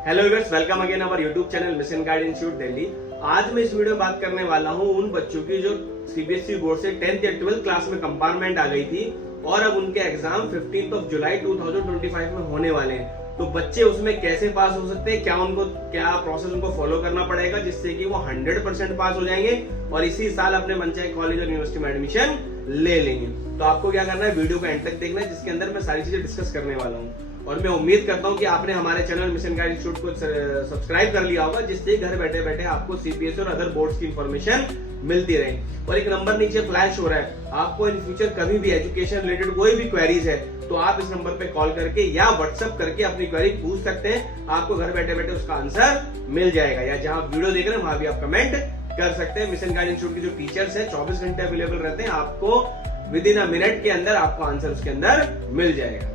Hello viewers, welcome again our YouTube channel mission guide institute Delhi. आज मैं इस video में बात करने वाला हूं उन बच्चों की जो सीबीएसई बोर्ड से 10th या 12th क्लास में कंपार्टमेंट आ गई थी और अब उनके एग्जाम 15 जुलाई 2025 में होने वाले हैं। तो बच्चे उसमें कैसे पास हो सकते हैं, क्या प्रोसेस उनको फॉलो करना पड़ेगा जिससे कि वो 100% पास हो जाएंगे और इसी साल अपने मनचाहे कॉलेज और यूनिवर्सिटी में एडमिशन ले लेंगे। तो आपको क्या करना है, वीडियो को एंड तक देखना है जिसके अंदर मैं सारी चीजें डिस्कस करने वाला हूँ। और मैं उम्मीद करता हूं कि आपने हमारे चैनल मिशन गाइड इंस्टीट्यूट को सब्सक्राइब कर लिया होगा, जिससे घर बैठे बैठे आपको सीबीएसई और अदर बोर्ड्स की इंफॉर्मेशन मिलती रहे। और एक नंबर नीचे फ्लैश हो रहा है, आपको इन फ्यूचर कभी भी एजुकेशन रिलेटेड कोई भी क्वेरीज है तो आप इस नंबर पे कॉल करके या व्हाट्सएप करके अपनी क्वेरी पूछ सकते हैं। आपको घर बैठे बैठे उसका आंसर मिल जाएगा, या जहां वीडियो देख रहे हैं वहां भी आप कमेंट कर सकते हैं। मिशन गाइड इंस्टीट्यूट के जो टीचर्स हैं 24 घंटे अवेलेबल रहते हैं, आपको विद इन अ मिनट के अंदर आपको आंसर उसके अंदर मिल जाएगा।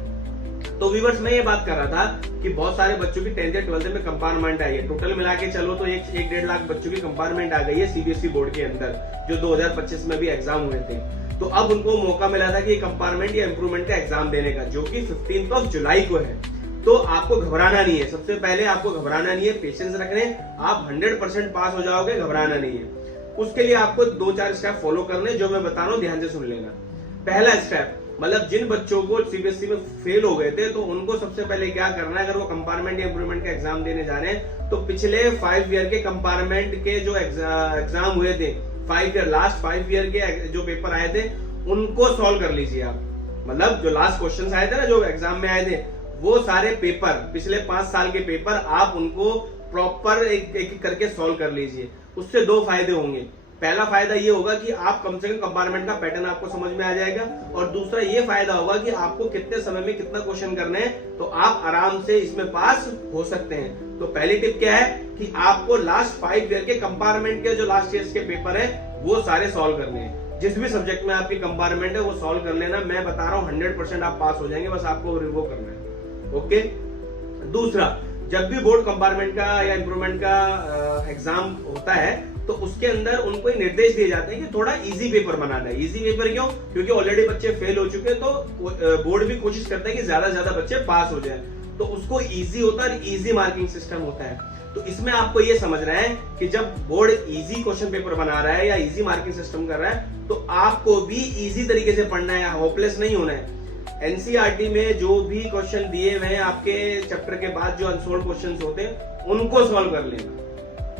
तो व्यूअर्स, मैं ये बात कर रहा था कि बहुत सारे बच्चों की 10th या 12th में कंपार्टमेंट आई है। टोटल मिला के चलो तो 1-1.5 लाख बच्चों की कंपार्टमेंट आ गई है सीबीएसई बोर्ड के अंदर, जो 2025 में भी एग्जाम हुए थे। तो अब उनको मौका मिला था कि कंपार्टमेंट या इंप्रूवमेंट का एग्जाम देने का, जो कि 15 जुलाई को है। तो आपको घबराना नहीं है, सबसे पहले आपको घबराना नहीं है, पेशेंस रखने, आप 100% पास हो जाओगे, घबराना नहीं है। उसके लिए आपको 2-4 स्टेप फॉलो करने, जो मैं बता रहा हूं ध्यान से सुन लेना। पहला स्टेप, मतलब जिन बच्चों को सीबीएसई में फेल हो गए थे तो उनको सबसे पहले क्या करना है, अगर वो कंपार्टमेंट या इंप्रूवमेंट का एग्जाम देने जा रहे हैं तो पिछले 5 ईयर के कंपार्टमेंट के जो एग्जाम हुए थे, लास्ट 5 ईयर के जो पेपर आए थे उनको सॉल्व कर लीजिए आप। मतलब जो लास्ट क्वेश्चंस आए थे ना, जो एग्जाम में आए थे, वो सारे पेपर, पिछले 5 साल के पेपर, आप उनको प्रॉपर एक एक करके सॉल्व कर लीजिए। उससे 2 फायदे होंगे। पहला फायदा ये होगा कि आप कम से कम कंपार्टमेंट का पैटर्न आपको समझ में आ जाएगा, और दूसरा ये फायदा होगा कि आपको कितने समय में कितना क्वेश्चन करने हैं तो आप आराम से इसमें पास हो सकते हैं। तो पहली टिप क्या है कि आपको लास्ट 5 ईयर के कंपार्टमेंट के जो लास्ट ईयर के पेपर है वो सारे सॉल्व करने हैं। जिस भी सब्जेक्ट में आपकी कंपार्टमेंट है वो सॉल्व कर लेना। मैं बता रहा हूँ 100% आप पास हो जाएंगे, बस आपको रिवो करना है। ओके। दूसरा, जब भी बोर्ड कंपार्टमेंट का या इंप्रूवमेंट का एग्जाम होता है तो उसके अंदर उनको निर्देश दिए जाते हैं कि थोड़ा इजी पेपर बनाना है। इजी पेपर क्यों? क्योंकि ऑलरेडी बच्चे फेल हो चुके हैं, तो बोर्ड भी कोशिश करता है कि ज्यादा से ज्यादा बच्चे पास हो जाए, तो उसको इजी होता है, इजी मार्किंग सिस्टम होता है। तो इसमें आपको ये समझना है कि जब बोर्ड इजी क्वेश्चन पेपर बना रहा है या इजी मार्किंग सिस्टम कर रहा है तो आपको भी इजी तरीके से पढ़ना है, होपलेस नहीं होना है। एनसीईआरटी में जो भी क्वेश्चन दिए हुए हैं आपके चैप्टर के बाद, जो अनसोल्व क्वेश्चंस होते हैं उनको सॉल्व कर लेना।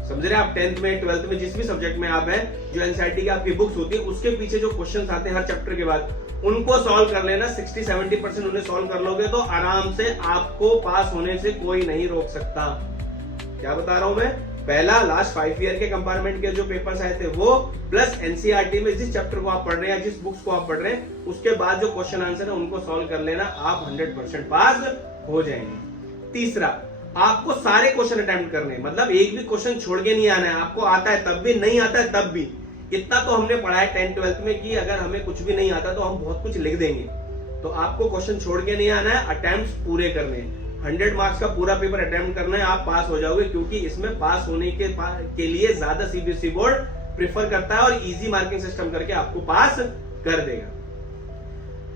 समझ रहे हैं आप? 10th में 12th में जिस भी सब्जेक्ट में आप हैं, जो एनसीईआरटी की आपकी बुक्स होती है उसके पीछे जो क्वेश्चंस आते हैं हर चैप्टर के बाद, उनको सॉल्व कर लेना। 60-70% उन्हें सॉल्व कर लोगे तो आराम से आपको पास होने से कोई नहीं रोक सकता। क्या बता रहा हूं मैं? पहला, लास्ट 5 ईयर के कंपार्टमेंट के जो पेपर्स आए थे वो, प्लस एनसीईआरटी में जिस चैप्टर को आप पढ़ रहे हैं, जिस बुक्स को आप पढ़ रहे हैं, उसके बाद जो क्वेश्चन आंसर है उनको सॉल्व कर लेना, आप 100% पास हो जाएंगे। तीसरा, आपको सारे क्वेश्चन अटेम्प्ट करने, मतलब एक भी क्वेश्चन छोड़ के नहीं आना है। आपको आता है तब भी, नहीं आता है तब भी। इतना तो हमने पढ़ा है 10th-12th में कि अगर हमें कुछ भी नहीं आता तो हम बहुत कुछ लिख देंगे। तो आपको क्वेश्चन छोड़ के नहीं आना है, अटेम्प्ट्स पूरे करने हैं। 100 मार्क्स का पूरा पेपर अटेम्प्ट करना है, आप पास हो जाओगे, क्योंकि इसमें पास होने के लिए ज्यादा सीबीएसई बोर्ड प्रेफर करता है और इजी मार्किंग सिस्टम करके आपको पास कर देगा।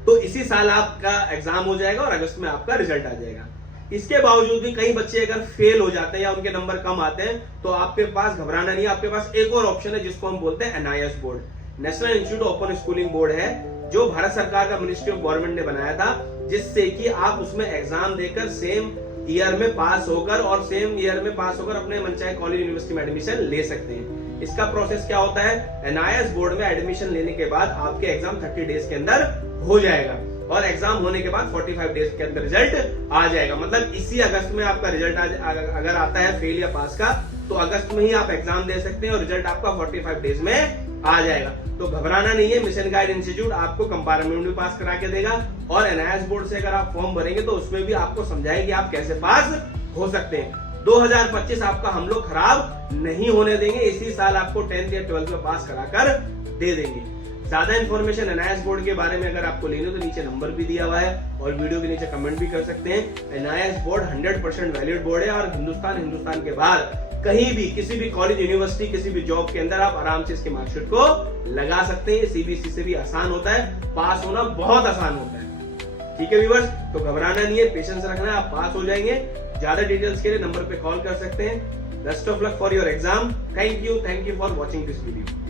तो इसी साल आपका एग्जाम हो जाएगा और अगस्त में आपका रिजल्ट आ जाएगा। इसके बावजूद भी कई बच्चे अगर फेल हो जाते हैं या उनके नंबर कम आते हैं तो आपके पास घबराना नहीं है। आपके पास एक और ऑप्शन है जिसको हम बोलते हैं NIS board, national institute open schooling board है, जो भारत सरकार का मिनिस्ट्री ऑफ गवर्नमेंट ने बनाया था, जिससे कि आप उसमें एग्जाम देकर सेम ईयर में पास होकर अपने मनचाहे कॉलेज यूनिवर्सिटी में एडमिशन ले सकते हैं। इसका प्रोसेस क्या होता है? एनआईएस बोर्ड में एडमिशन लेने के बाद आपके एग्जाम 30 डेज के अंदर हो जाएगा और एग्जाम होने के बाद 45 डेज के अंदर रिजल्ट आ जाएगा। मतलब इसी अगस्त में आपका रिजल्ट अगर आता है फेल या पास का, तो अगस्त में ही आप एग्जाम दे सकते हैं और रिजल्ट आपका 45 डेज में आ जाएगा। तो घबराना नहीं है, मिशन गाइड इंस्टीट्यूट आपको कंपार्टमेंट भी पास करा के देगा, और एनआईएस बोर्ड से अगर आप फॉर्म भरेंगे तो उसमें भी आपको समझाएंगे कि आप कैसे पास हो सकते हैं। 2025 आपका हम लोग खराब नहीं होने देंगे, इसी साल आपको 10th या 12th में पास कराकर दे देंगे। ज्यादा इन्फॉर्मेशन एनआईएस बोर्ड के बारे में अगर आपको लेनी हो तो नीचे नंबर भी दिया हुआ है और वीडियो के नीचे कमेंट भी कर सकते हैं। एनआईएस बोर्ड 100% वैलिड बोर्ड है और हिंदुस्तान के बाहर कहीं भी, किसी भी कॉलेज, यूनिवर्सिटी, किसी भी जॉब के अंदर आप आराम से इसके मार्कशीट को लगा सकते हैं। सीबीएसई से भी आसान होता है, पास होना बहुत आसान होता है। ठीक है व्यूअर्स, तो घबराना नहीं है, पेशेंस रखना है, आप पास हो जाएंगे। ज्यादा डिटेल्स के लिए नंबर पे कॉल कर सकते हैं। Best of luck for your exam. Thank you for watching this video.